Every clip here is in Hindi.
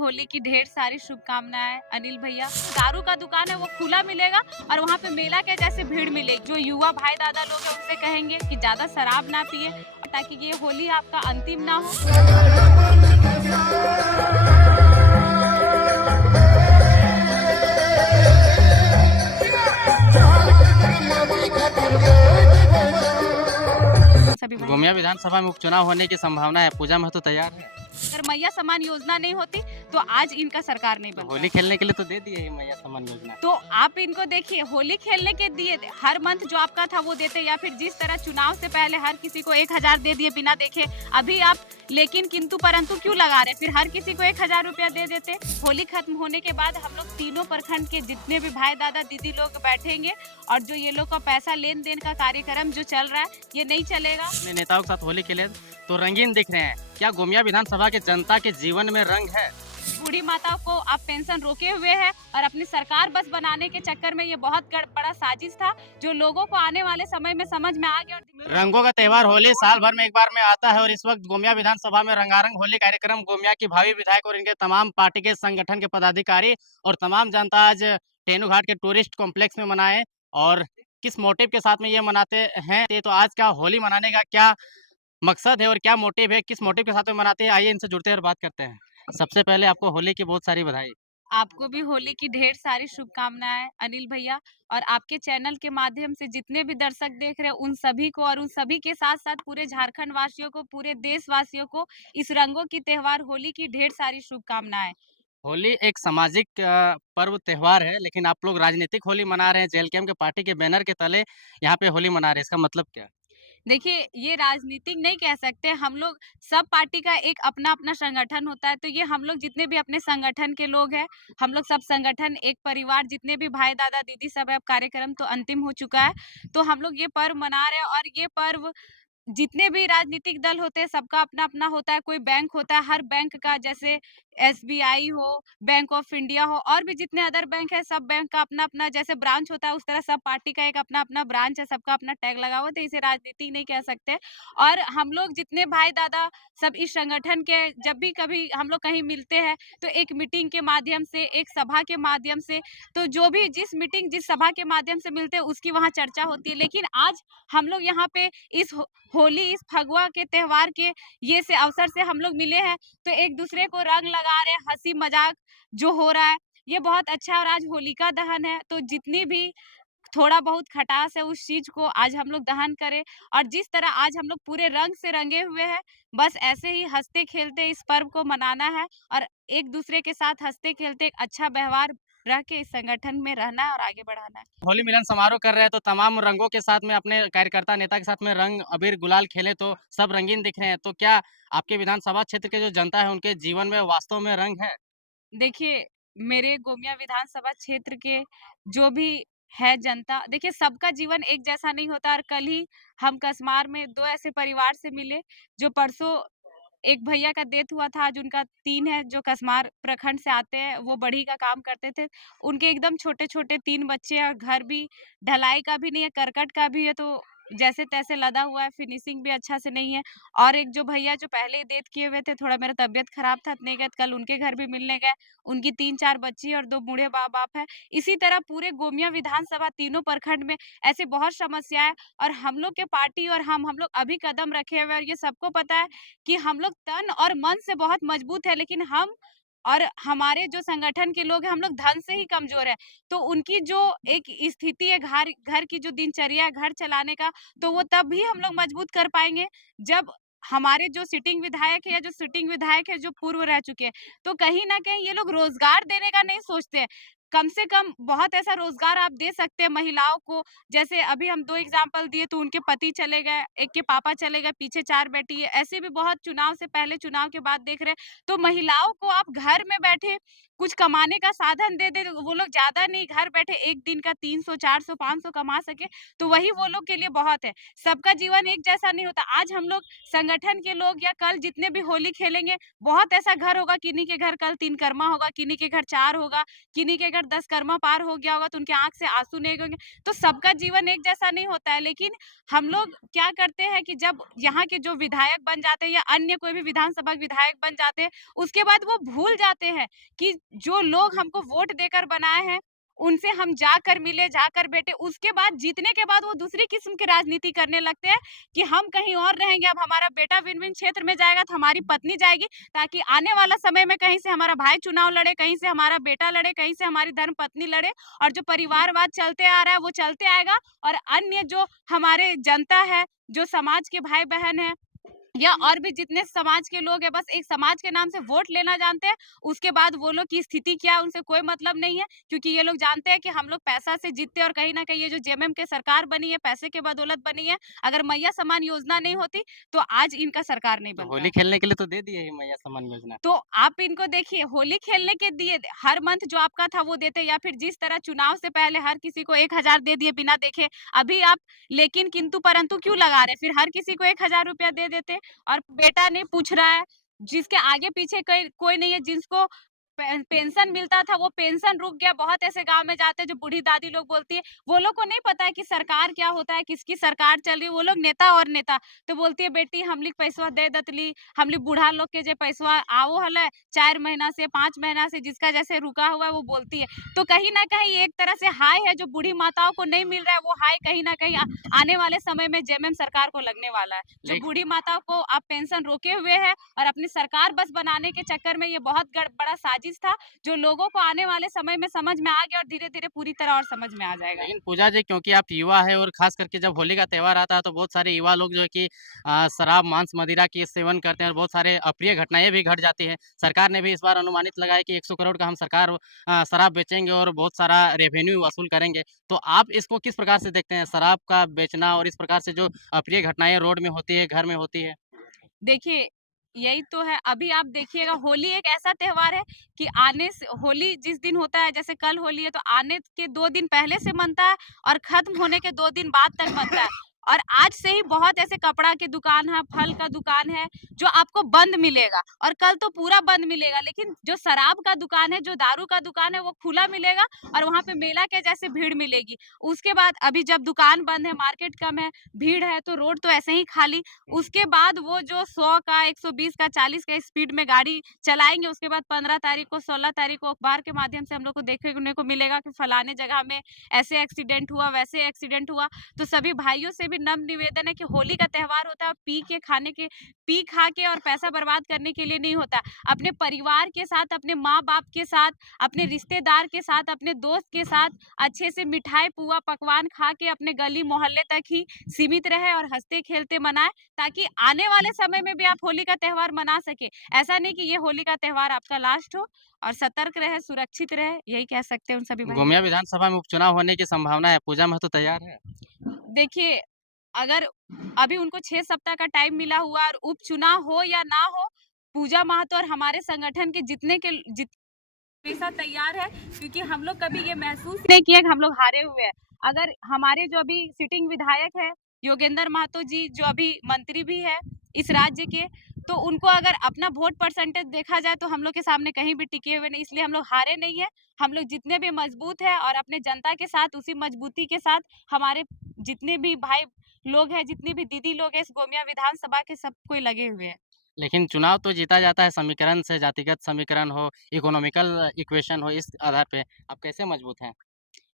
होली की ढेर सारी शुभकामनाएं अनिल भैया। दारू का दुकान है वो खुला मिलेगा और वहाँ पे मेला के जैसे भीड़ मिलेगी। जो युवा भाई दादा लोग हैं उनसे कहेंगे कि ज्यादा शराब ना पिए ताकि ये होली आपका अंतिम ना हो। सभी भाई गोमिया विधानसभा में उपचुनाव होने की संभावना है। पूजा महतो तैयार है। अगर मैया समान योजना नहीं होती तो आज इनका सरकार नहीं तो बनता। होली खेलने के लिए तो दे दिए ये मैया सम्मान योजना। तो आप इनको देखिए, होली खेलने के दिए हर मंथ जो आपका था वो देते, या फिर जिस तरह चुनाव से पहले हर किसी को 1000 दे दिए बिना देखे। अभी आप लेकिन किंतु परंतु क्यों लगा रहे, फिर हर किसी को 1000 रुपया दे देते। होली खत्म होने के बाद हम लोग तीनों प्रखंड के जितने भी भाई दादा दीदी लोग बैठेंगे और जो ये लोग का पैसा लेन देन का कार्यक्रम जो चल रहा है ये नहीं चलेगा। अपने नेताओं के साथ होली खेले तो रंगीन दिख रहे हैं। क्या गोमिया विधानसभा के जनता के जीवन में रंग है? बूढ़ी माता को आप पेंशन रोके हुए हैं और अपनी सरकार बस बनाने के चक्कर में ये बहुत बड़ा साजिश था जो लोगों को आने वाले समय में समझ में आ गया। रंगों का त्योहार होली साल भर में एक बार में आता है और इस वक्त गोमिया विधानसभा में रंगारंग होली कार्यक्रम गोमिया की भावी विधायक और इनके तमाम पार्टी के संगठन के पदाधिकारी और तमाम जनता आज टेनू घाट के टूरिस्ट कॉम्प्लेक्स में मनाए। और किस मोटिव के साथ में ये मनाते हैं, ये तो आज का होली मनाने का क्या मकसद है और क्या मोटिव है, किस मोटिव के साथ में मनाते हैं, आइए इनसे जुड़ते हैं और बात करते हैं। सबसे पहले आपको होली की बहुत सारी बधाई। आपको भी होली की ढेर सारी शुभकामनाएं अनिल भैया। और आपके चैनल के माध्यम से जितने भी दर्शक देख रहे हैं उन सभी को और उन सभी के साथ साथ पूरे झारखंड वासियों को, पूरे देशवासियों को इस रंगों की त्योहार होली की ढेर सारी शुभकामनाएं। होली एक सामाजिक पर्व त्योहार है, लेकिन आप लोग राजनीतिक होली मना रहे हैं। जेएलकेएम के पार्टी के बैनर के तले यहाँ पे होली मना रहे हैं, इसका मतलब क्या? देखिए, ये राजनीतिक नहीं कह सकते, हम लोग सब पार्टी का एक अपना-अपना संगठन होता है, तो ये हम लोग जितने भी अपने संगठन के लोग हैं, हम लोग सब संगठन एक परिवार जितने भी भाई, दादा, दीदी सब है। अब कार्यक्रम तो अंतिम हो चुका है, तो हम लोग ये पर्व मना रहे हैं और ये पर्व जितने भी राजनीतिक दल होते हैं सबका अपना-अपना होता है। कोई बैंक होता है, हर बैंक का जैसे एसबीआई हो, बैंक ऑफ इंडिया हो और भी जितने अदर बैंक है, सब बैंक का अपना-अपना जैसे ब्रांच होता है, उस तरह सब पार्टी का एक अपना-अपना ब्रांच है, सबका अपना टैग लगा हुआ है, तो इसे राजनीति नहीं कह सकते। और हम लोग जितने भाई-दादा सब इस संगठन के जब भी कभी हम लोग कहीं मिलते हैं, तो एक मीटिंग के माध्यम से, एक सभा के माध्यम से, तो जो भी जिस मीटिंग, जिस सभा के माध्यम से मिलते हैं, उसकी वहाँ चर्चा होती है। लेकिन आज हम लोग यहाँ पे इस होली, इस फगुआ के त्योहार के ये से अवसर से हम लोग मिले हैं, तो एक-दूसरे को रंग लगा रहे हैं, हँसी-मज़ाक जो हो रहा है, ये बहुत अच्छा है। और आज होलिका दहन है, तो जितनी भी थोड़ा बहुत खटास है उस चीज़ को आज हम लोग दहन करें। और जिस तरह आज हम लोग पूरे रंग से रंगे हुए हैं, बस ऐसे ही हँसते-खेलते इस पर्व को मनाना है और एक-दूसरे के साथ हँसते-खेलते एक अच्छा व्यवहार रह के इस संगठन में रहना है और आगे बढ़ाना है। होली मिलन समारोह कर रहे हैं तो तमाम रंगों के साथ में अपने कार्यकर्ता नेता के साथ में रंग अबीर गुलाल खेले तो सब रंगीन दिख रहे हैं। तो क्या आपके विधानसभा क्षेत्र के जो जनता है उनके जीवन में वास्तव में रंग है? देखिए, मेरे गोमिया विधानसभा क्षेत्र के जो भी है जनता, देखिए सबका जीवन एक जैसा नहीं होता। और कल ही हम कसमार में 2 ऐसे परिवार से मिले, जो परसों एक भैया का डेथ हुआ था, आज उनका 3 है जो कसमार प्रखंड से आते हैं, वो बढ़ई का काम करते थे। उनके एकदम छोटे-छोटे 3 बच्चे हैं और घर भी ढलाई का भी नहीं है, करकट का भी है, तो जैसे-तैसे लदा हुआ है, फिनिशिंग भी अच्छा से नहीं है। और एक जो भैया जो पहले ही डेथ किए हुए थे, थोड़ा मेरा तबीयत खराब था, नहीं गए, कल उनके घर भी मिलने गए। उनकी 3-4 बच्ची और 2 बूढ़े माँ-बाप हैं। इसी तरह पूरे गोमिया विधानसभा तीनों प्रखंड में ऐसी बहुत समस्याएँ, और हम लोग के पार्टी और हम लोग अभी कदम रखे हुए हैं और ये सबको पता है कि हम लोग तन और मन से बहुत मजबूत है, लेकिन हम और हमारे जो संगठन के लोग हैं, हम लोग धन से ही कमज़ोर हैं। तो उनकी जो एक स्थिति है घर घर की जो दिनचर्या है घर चलाने का, तो वो तब भी हम लोग मजबूत कर पाएँगे, जब हमारे जो सिटिंग विधायक है या जो सिटिंग विधायक है जो पूर्व रह चुके हैं, तो कहीं न कहीं ये लोग रोज़गार देने का नहीं सोचते हैं। कम से कम बहुत ऐसा रोज़गार आप दे सकते हैं महिलाओं को। जैसे अभी हम 2 एग्ज़ाम्पल दिए, तो उनके पति चले गए, एक के पापा चले गए, पीछे 4 बेटी है। ऐसे भी बहुत चुनाव से पहले, चुनाव के बाद देख रहे हैं। तो महिलाओं को आप घर में बैठे कुछ कमाने का साधन दे दे, वो लोग ज़्यादा नहीं, घर बैठे 1 दिन का 300, 400, 500 कमा सके, तो वही वो लोग के लिए बहुत है। सबका जीवन एक जैसा नहीं होता। आज हम लोग संगठन के लोग या कल जितने भी होली खेलेंगे, बहुत ऐसा घर होगा, किन्हीं के घर कल 3 कर्मा होगा, किन्हीं के घर 4 होगा, किन्हीं के घर 10 कर्मा पार हो गया होगा, तो उनके आँख से आँसू नहीं होंगे। तो सबका जीवन एक जैसा नहीं होता है, लेकिन हम लोग क्या करते हैं कि जब यहाँ के जो विधायक बन जाते हैं या अन्य कोई भी विधानसभा के विधायक बन जाते हैं, उसके बाद वो भूल जाते हैं कि जो लोग हमको वोट देकर बनाए हैं, उनसे हम जाकर मिले, जाकर बैठे, उसके बाद जीतने के बाद वो दूसरी किस्म की राजनीति करने लगते हैं कि हम कहीं और रहेंगे, अब हमारा बेटा विन-विन क्षेत्र में जाएगा, तो हमारी पत्नी जाएगी, ताकि आने वाला समय में कहीं से हमारा भाई चुनाव लड़े, कहीं से हमारा बेटा लड़े, कहीं से हमारी धर्मपत्नी लड़े, और जो परिवारवाद चलते आ रहा है, वो चलते आएगा। और अन्य जो हमारे जनता है, जो समाज के भाई-बहन हैं, या और भी जितने समाज के लोग हैं, बस एक समाज के नाम से वोट लेना जानते हैं, उसके बाद वो लोग की स्थिति क्या है उनसे कोई मतलब नहीं है, क्योंकि ये लोग जानते हैं कि हम लोग पैसा से जीतते हैं, और कहीं न कहीं ये जो जेएमएम की सरकार बनी है, पैसे के बदौलत बनी है। अगर मैया सम्मान योजना नहीं होती, तो आज इनका सरकार नहीं तो बनता। होली खेलने के लिए तो दे दिए ही मैया सम्मान योजना। तो आप इनको देखिए, होली खेलने के दिए, हर मंथ जो आपका था वो देते, या फिर जिस तरह चुनाव से पहले हर किसी को 1000 दे दिए बिना देखे, अभी आप लेकिन किंतु परंतु क्यों लगा रहे? फिर हर किसी को 1000 रुपया दे देते, और बेटा नहीं पूछ रहा है, जिसके आगे पीछे कोई कोई नहीं है, जिसको पेंशन मिलता था वो पेंशन रुक गया। बहुत ऐसे गाँव में जाते हैं जो बूढ़ी दादी लोग बोलती है, वो लोग को नहीं पता है कि सरकार क्या होता है, किसकी सरकार चल रही है, वो लोग नेता और नेता। तो बोलती है बेटी हमलिक पैसवा दे दतली, हमलिक बूढ़ा लोग के जे पैसवा आवो हले 4 महीना से 5 महीना से, जिसका जैसे रुका हुआ है वो बोलती है। तो कहीं न कहीं एक तरह से हाय है जो बूढ़ी माताओं को नहीं मिल रहा है, वो हाय कहीं न कहीं आने वाले समय में जेएमएम सरकार को लगने वाला है। जो लेक बूढ़ी माताओं को आप पेंशन रोके हुए हैं, और अपनी सरकार बस बनाने के चक्कर में, ये बहुत बड़ा साजिश था, जो लोगों को आने वाले समय में समझ में आ गया, और धीरे-धीरे पूरी तरह और समझ में आ जाएगा। लेकिन पूजा जी, क्योंकि आप युवा हैं और ख़ास करके जब होली का त्योहार आता है तो बहुत सारे युवा लोग जो है कि शराब, मांस, मदिरा की सेवन करते हैं और बहुत सारे अप्रिय घटनाएँ भी घट जाती हैं। सरकार ने भी इस बार अनुमानित लगाया कि 100 करोड़ का हम सरकार शराब बेचेंगे और बहुत सारा रेवेन्यू वसूल करेंगे। तो आप इसको किस प्रकार से देखते हैं? शराब का बेचना और इस प्रकार से जो अप्रिय घटनाएँ रोड में होती है, घर में होती है? देखिए, यही तो है। अभी आप देखिएगा, होली एक ऐसा त्योहार है कि आने से होली जिस दिन होता है, जैसे कल होली है, तो आने के 2 दिन पहले से मनता है, और खत्म होने के 2 दिन बाद तक मनता है। और आज से ही बहुत ऐसे कपड़ा की दुकान है, फल का दुकान है, जो आपको बंद मिलेगा, और कल तो पूरा बंद मिलेगा। लेकिन जो शराब का दुकान है, जो दारू का दुकान है, वो खुला मिलेगा, और वहाँ पे मेला के जैसे भीड़ मिलेगी। उसके बाद अभी जब दुकान बंद है, मार्केट कम है, भीड़ है, तो रोड तो ऐसे ही खाली। उसके बाद वो जो 100 का, 120 का, 40 का स्पीड में गाड़ी चलाएँगे, उसके बाद 15 तारीख को, 16 तारीख को अखबार के माध्यम से हम लोग को देखने को मिलेगा कि फलाने जगह में ऐसे एक्सीडेंट हुआ, वैसे एक्सीडेंट हुआ। तो सभी भाइयों से भी नम्र निवेदन है कि होली का त्योहार होता है, पी खा के और पैसा बर्बाद करने के लिए नहीं होता। अपने परिवार के साथ, अपने माँ-बाप के साथ, अपने रिश्तेदार के साथ, अपने दोस्त के साथ अच्छे से मिठाई, पुआ, पकवान खा के अपने गली मोहल्ले तक ही सीमित रहे, और हँसते-खेलते मनाएँ, ताकि आने वाले समय में भी आप होली का त्योहार मना सकें। ऐसा नहीं कि ये होली का त्योहार आपका लास्ट हो, और सतर्क रहे, सुरक्षित रहे, यही कह सकते हैं उन सभी भाइयों गोमिया को। विधानसभा में उपचुनाव होने की संभावना है। पूजा महतो तैयार है? देखिए, अगर अभी उनको 6 सप्ताह का टाइम मिला हुआ, और उपचुनाव हो या ना हो, पूजा महतो और हमारे संगठन के जित हमेशा तैयार है, क्योंकि हम लोग कभी ये महसूस नहीं किए कि हम लोग हारे हुए हैं। अगर हमारे जो अभी सिटिंग विधायक है, योगेंद्र महतो जी, जो अभी मंत्री भी है इस राज्य के, तो उनको अगर अपना वोट परसेंटेज देखा जाए, तो हम लोग के सामने कहीं भी टिके हुए नहीं, इसलिए हम लोग हारे नहीं हैं। हम लोग जितने भी मजबूत हैं, और अपने जनता के साथ उसी मजबूती के साथ हमारे जितने भी भाई लोग हैं, जितनी भी दीदी लोग हैं इस गोमिया विधानसभा के, सब कोई लगे हुए हैं। लेकिन चुनाव तो जीता जाता है समीकरण से, जातिगत समीकरण हो, इकोनॉमिकल इक्वेशन हो, इस आधार पे आप कैसे मजबूत हैं?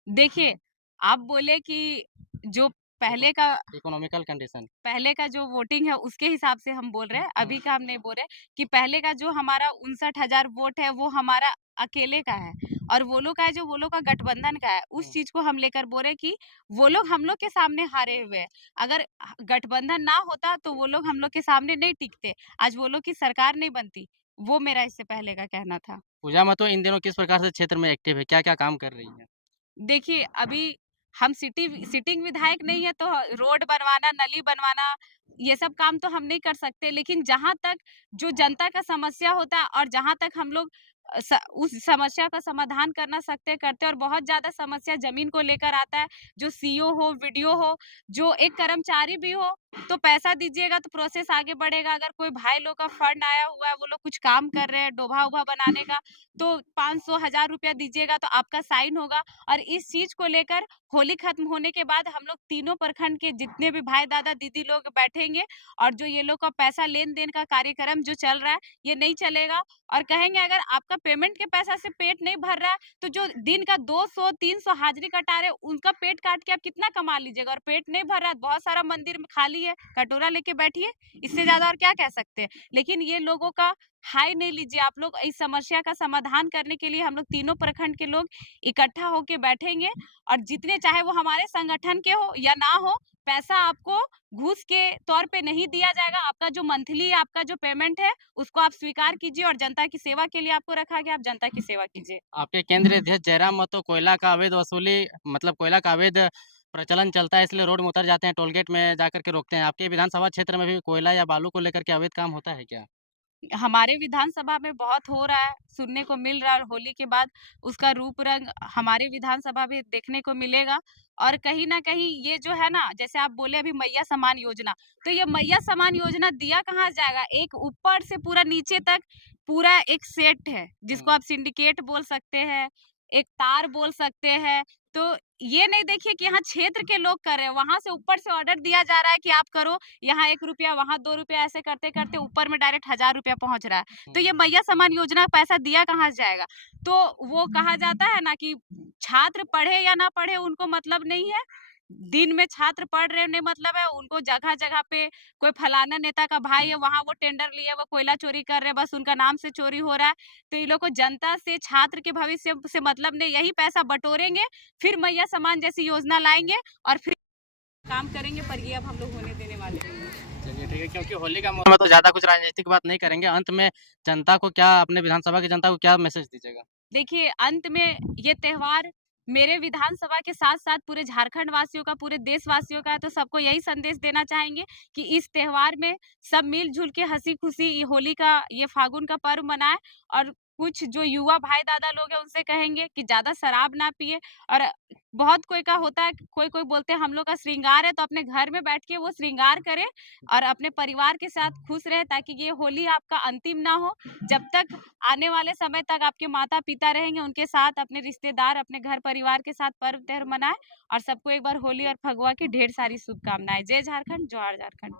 देखिए, आप बोले कि जो इको पहले का इकोनॉमिकल कंडीशन। पहले का जो वोटिंग है उसके हिसाब से हम बोल रहे हैं, अभी का हम नहीं बोल रहे, कि पहले का जो हमारा 59,000 वोट है वो हमारा अकेले का है, और वो लोग का है जो वो लोग का गठबंधन का है, उस चीज़ को हम लेकर बोल रहे हैं कि वो लोग हम लोग के सामने हारे हुए हैं। अगर गठबंधन ना होता तो वो लोग हम लोग के सामने नहीं टिकते, आज वो लोग की सरकार नहीं बनती। वो मेरा इससे पहले का कहना था। पूजा महतो इन दिनों किस प्रकार से क्षेत्र में एक्टिव है? क्या-क्या काम कर रही हैं? देखिए, अभी हम सिटिंग विधायक नहीं है, तो रोड बनवाना, नली बनवाना, ये सब काम तो हम नहीं कर सकते। लेकिन जहाँ तक जो जनता का समस्या होता है, और जहाँ तक हम लोग उस समस्या का समाधान करना सकते करते, और बहुत ज़्यादा समस्या ज़मीन को लेकर आता है, जो सीईओ हो, वीडियो हो, जो एक कर्मचारी भी हो, तो पैसा दीजिएगा तो प्रोसेस आगे बढ़ेगा। अगर कोई भाई लोग का फंड आया हुआ है, वो लोग कुछ काम कर रहे हैं डोभा-वोभा बनाने का, तो 500 हज़ार रुपया दीजिएगा तो आपका साइन होगा। और इस चीज़ को लेकर होली खत्म होने के बाद हम लोग तीनों प्रखंड के जितने भी भाई, दादा, दीदी लोग बैठेंगे, और जो ये लोग का पैसा लेन-देन का कार्यक्रम जो चल रहा है, ये नहीं चलेगा। और कहेंगे अगर आपका पेमेंट के पैसा से पेट नहीं भर रहा है, तो जो दिन का 200-300 हाजिरी कटा रहे हैं, उनका पेट काट के आप कितना कमा लीजिएगा? और पेट नहीं भर रहा है, बहुत सारा मंदिर में खाली है, कटोरा लेके बैठिए, इससे ज़्यादा और क्या कह सकते हैं? लेकिन ये लोगों का हाय नहीं लीजिए आप लोग। इस समस्या का समाधान करने के लिए हम लोग तीनों प्रखंड के लोग इकट्ठा होके बैठेंगे, और जितने चाहे वो हमारे संगठन के हो या ना हो, पैसा आपको घूस के तौर पे नहीं दिया जाएगा। आपका जो मंथली आपका जो पेमेंट है, उसको आप स्वीकार कीजिए, और जनता की सेवा के लिए आपको रखा गया, आप जनता की सेवा कीजिए। आपके केंद्रीय अध्यक्ष जयराम महतो कोयला का अवैध वसूली मतलब कोयला का अवैध प्रचलन चलता है इसलिए रोड में उतर जाते हैं, टोल गेट में जाकर के रोकते हैं। आपके विधानसभा क्षेत्र में भी कोयला या बालू को लेकर के अवैध काम होता है क्या? हमारे विधानसभा में बहुत हो रहा है, सुनने को मिल रहा है, और होली के बाद उसका रूप रंग हमारे विधानसभा में देखने को मिलेगा। और कहीं न कहीं ये जो है ना, जैसे आप बोले अभी मैया सम्मान योजना, तो ये मैया सम्मान योजना दिया कहाँ जाएगा? एक ऊपर से पूरा नीचे तक पूरा एक सेट है, जिसको हुँ। आप सिंडिकेट बोल सकते हैं, एक तार बोल सकते हैं। तो ये नहीं देखिए कि यहाँ क्षेत्र के लोग कर रहे हैं, वहाँ से ऊपर से ऑर्डर दिया जा रहा है कि आप करो, यहाँ ₹1, वहाँ ₹2, ऐसे करते-करते ऊपर में डायरेक्ट ₹1000 पहुँच रहा है। तो ये मैया सम्मान योजना का पैसा दिया कहाँ से जाएगा? तो वो कहा जाता है ना कि छात्र पढ़े या ना पढ़े उनको मतलब नहीं है। दिन में छात्र पढ़ रहे नहीं मतलब है, उनको जगह-जगह पे कोई फलाना नेता का भाई है, वहाँ वो टेंडर लिए वो कोयला चोरी कर रहे हैं, बस उनका नाम से चोरी हो रहा है। तो ये लोग को जनता से, छात्र के भविष्य से मतलब नहीं, यही पैसा बटोरेंगे, फिर मैया सम्मान जैसी योजना लाएँगे, और फिर काम करेंगे, पर ये अब हम लोग होने देने वाले नहीं हैं। चलिए ठीक है, क्योंकि होली का मौसम है तो ज़्यादा कुछ राजनीतिक बात नहीं करेंगे। अंत में जनता को क्या अपने विधानसभा की जनता को क्या मैसेज दीजिएगा? देखिए, अंत में ये त्योहार मेरे विधानसभा के साथ-साथ पूरे झारखंड वासियों का, पूरे देशवासियों का है, तो सबको यही संदेश देना चाहेंगे कि इस त्योहार में सब मिल-जुल के हँसी-खुशी ये होली का, ये फागुन का पर्व मनाएँ। और कुछ जो युवा भाई-दादा लोग हैं, उनसे कहेंगे कि ज़्यादा शराब ना पिएँ। और बहुत कोई का होता है, कोई-कोई बोलते हैं हम लोग का श्रृंगार है, तो अपने घर में बैठ के वो श्रृंगार करें, और अपने परिवार के साथ खुश रहें, ताकि ये होली आपका अंतिम ना हो। जब तक आने वाले समय तक आपके माता-पिता रहेंगे, उनके साथ अपने रिश्तेदार, अपने घर परिवार के साथ पर्व त्योहार मनाएँ, और सबको एक बार होली और फगुआ की ढेर सारी शुभकामनाएँ। जय झारखंड, जोहार झारखंड।